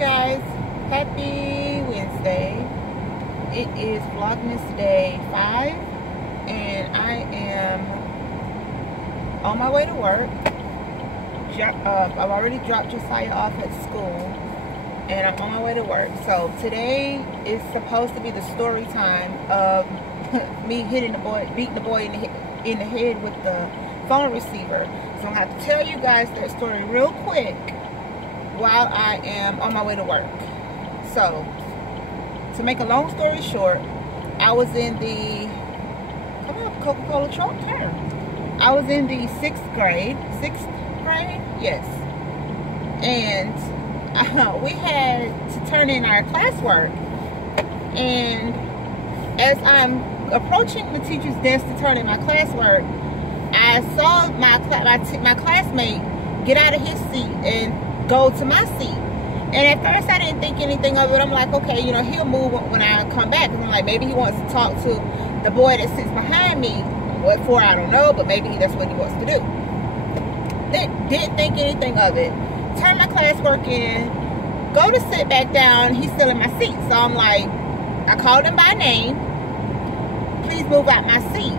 guys, happy Wednesday. It is Vlogmas day 5 and I am on my way to work. I've already dropped Josiah off at school and I'm on my way to work. So today is supposed to be the story time of me beating the boy in the head with the phone receiver. So I'm gonna have to tell you guys that story real quick while I am on my way to work. So, to make a long story short, I was in the, come on, Coca-Cola truck, turn. I was in the 6th grade, yes. And we had to turn in our classwork. And as I'm approaching the teacher's desk to turn in my classwork, I saw my classmate get out of his seat and go to my seat. And at first I didn't think anything of it. I'm like, okay, you know, he'll move when I come back. And I'm like, maybe he wants to talk to the boy that sits behind me. What for, I don't know, but maybe that's what he wants to do. Didn't think anything of it. Turn my classwork in, go to sit back down, he's still in my seat. So I'm like, I called him by name, please move out my seat.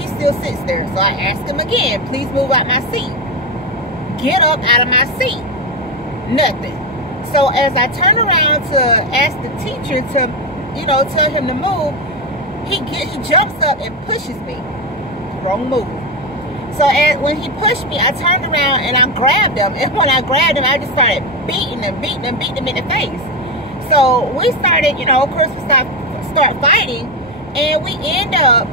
He still sits there. So I asked him again, please move out my seat. Get up out of my seat. Nothing. So as I turn around to ask the teacher to, you know, tell him to move, he jumps up and pushes me. Wrong move. So when he pushed me, I turned around and I grabbed him. And when I grabbed him, I just started beating him in the face. So we started, you know, of course we start fighting, and we end up,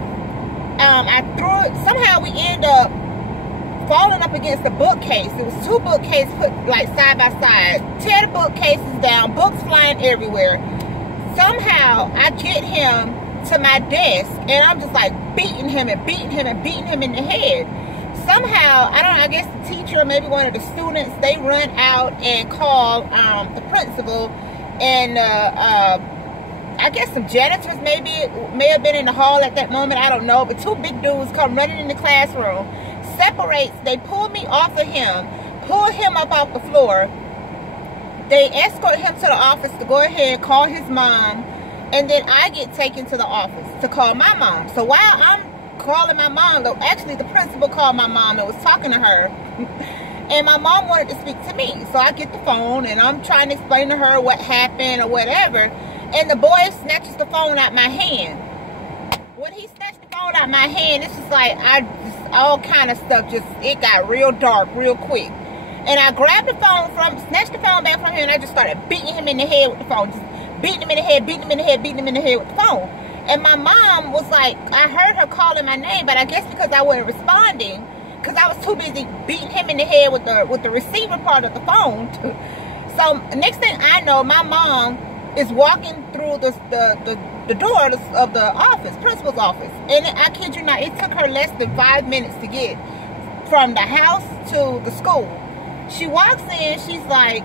somehow we end up falling up against the bookcase. There was 2 bookcases put like side by side. Tear the bookcases down, books flying everywhere. Somehow I get him to my desk and I'm just like beating him in the head. Somehow, I don't know, I guess the teacher or maybe one of the students, they run out and call the principal, and I guess some janitors may have been in the hall at that moment, I don't know, but 2 big dudes come running in the classroom. Separates, they pull me off of him, pull him up off the floor. They escort him to the office to go ahead, call his mom, and then I get taken to the office to call my mom. So while I'm calling my mom, actually the principal called my mom and was talking to her, and my mom wanted to speak to me. So I get the phone and I'm trying to explain to her what happened or whatever, and the boy snatches the phone out my hand. When he snatched the phone out my hand, it's just like, all kind of stuff, it got real dark real quick. And I grabbed the phone snatched the phone back from him, and I just started beating him in the head with the phone. Just beating him in the head with the phone. And my mom was like, I heard her calling my name, but I guess because I wasn't responding, because I was too busy beating him in the head with the receiver part of the phone. So next thing I know, my mom is walking through the door of the office, principal's office. And I kid you not, it took her less than 5 minutes to get from the house to the school. She walks in, she's like,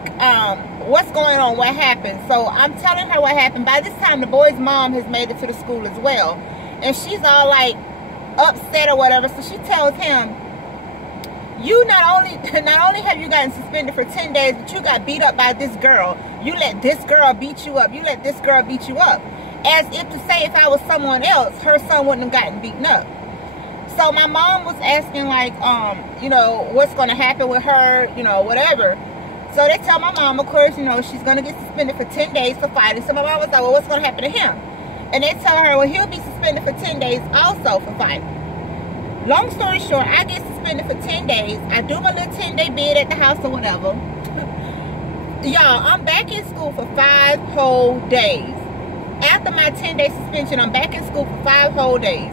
what's going on, what happened? So I'm telling her what happened. By this time, the boy's mom has made it to the school as well. And she's all like upset or whatever. So she tells him, you not only have you gotten suspended for 10 days, but you got beat up by this girl. You let this girl beat you up. As if to say if I was someone else, her son wouldn't have gotten beaten up. So my mom was asking like, you know, what's going to happen with her, you know, whatever. So they tell my mom, of course, you know, she's going to get suspended for 10 days for fighting. So my mom was like, well, what's going to happen to him? And they tell her, well, he'll be suspended for 10 days also for fighting. Long story short, I get suspended for 10 days. I do my little 10-day bid at the house or whatever. Y'all, I'm back in school for 5 whole days. After my 10-day suspension, I'm back in school for 5 whole days.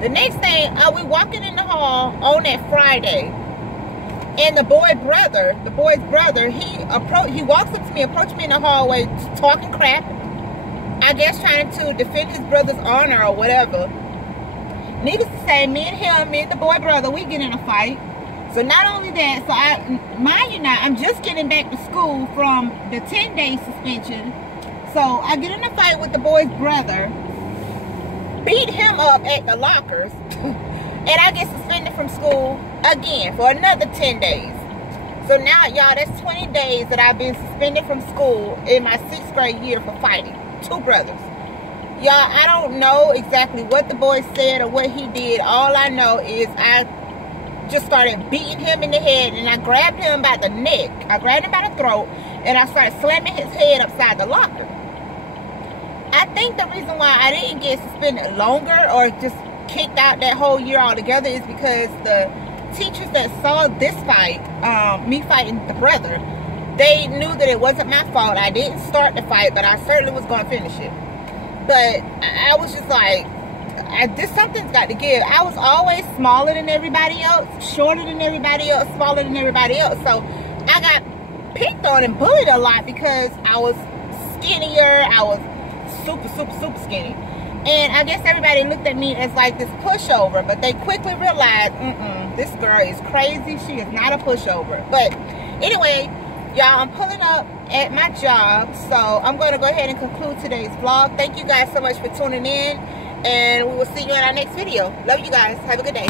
The next thing, we walking in the hall on that Friday, and the boy's brother, he walks up to me, approached me in the hallway, talking crap. I guess trying to defend his brother's honor or whatever. Needless to say, me and the boy brother, we get in a fight. So not only that, so mind you now, I'm just getting back to school from the 10-day suspension. So I get in a fight with the boy's brother, beat him up at the lockers, and I get suspended from school again for another 10 days. So now, y'all, that's 20 days that I've been suspended from school in my 6th grade year for fighting 2 brothers. Y'all, I don't know exactly what the boy said or what he did. All I know is I just started beating him in the head, and I grabbed him by the neck. I grabbed him by the throat, and I started slamming his head upside the locker. I think the reason why I didn't get suspended longer or just kicked out that whole year altogether is because the teachers that saw this fight, me fighting the brother, they knew that it wasn't my fault. I didn't start the fight, but I certainly was going to finish it. But I was just like, something's got to give. I was always smaller than everybody else, shorter than everybody else, smaller than everybody else. So I got picked on and bullied a lot because I was skinnier. I was super skinny. And I guess everybody looked at me as like this pushover, but they quickly realized, this girl is crazy. She is not a pushover. But anyway, y'all, I'm pulling up at my job, so I'm going to go ahead and conclude today's vlog. Thank you guys so much for tuning in, and we will see you in our next video. Love you guys. Have a good day.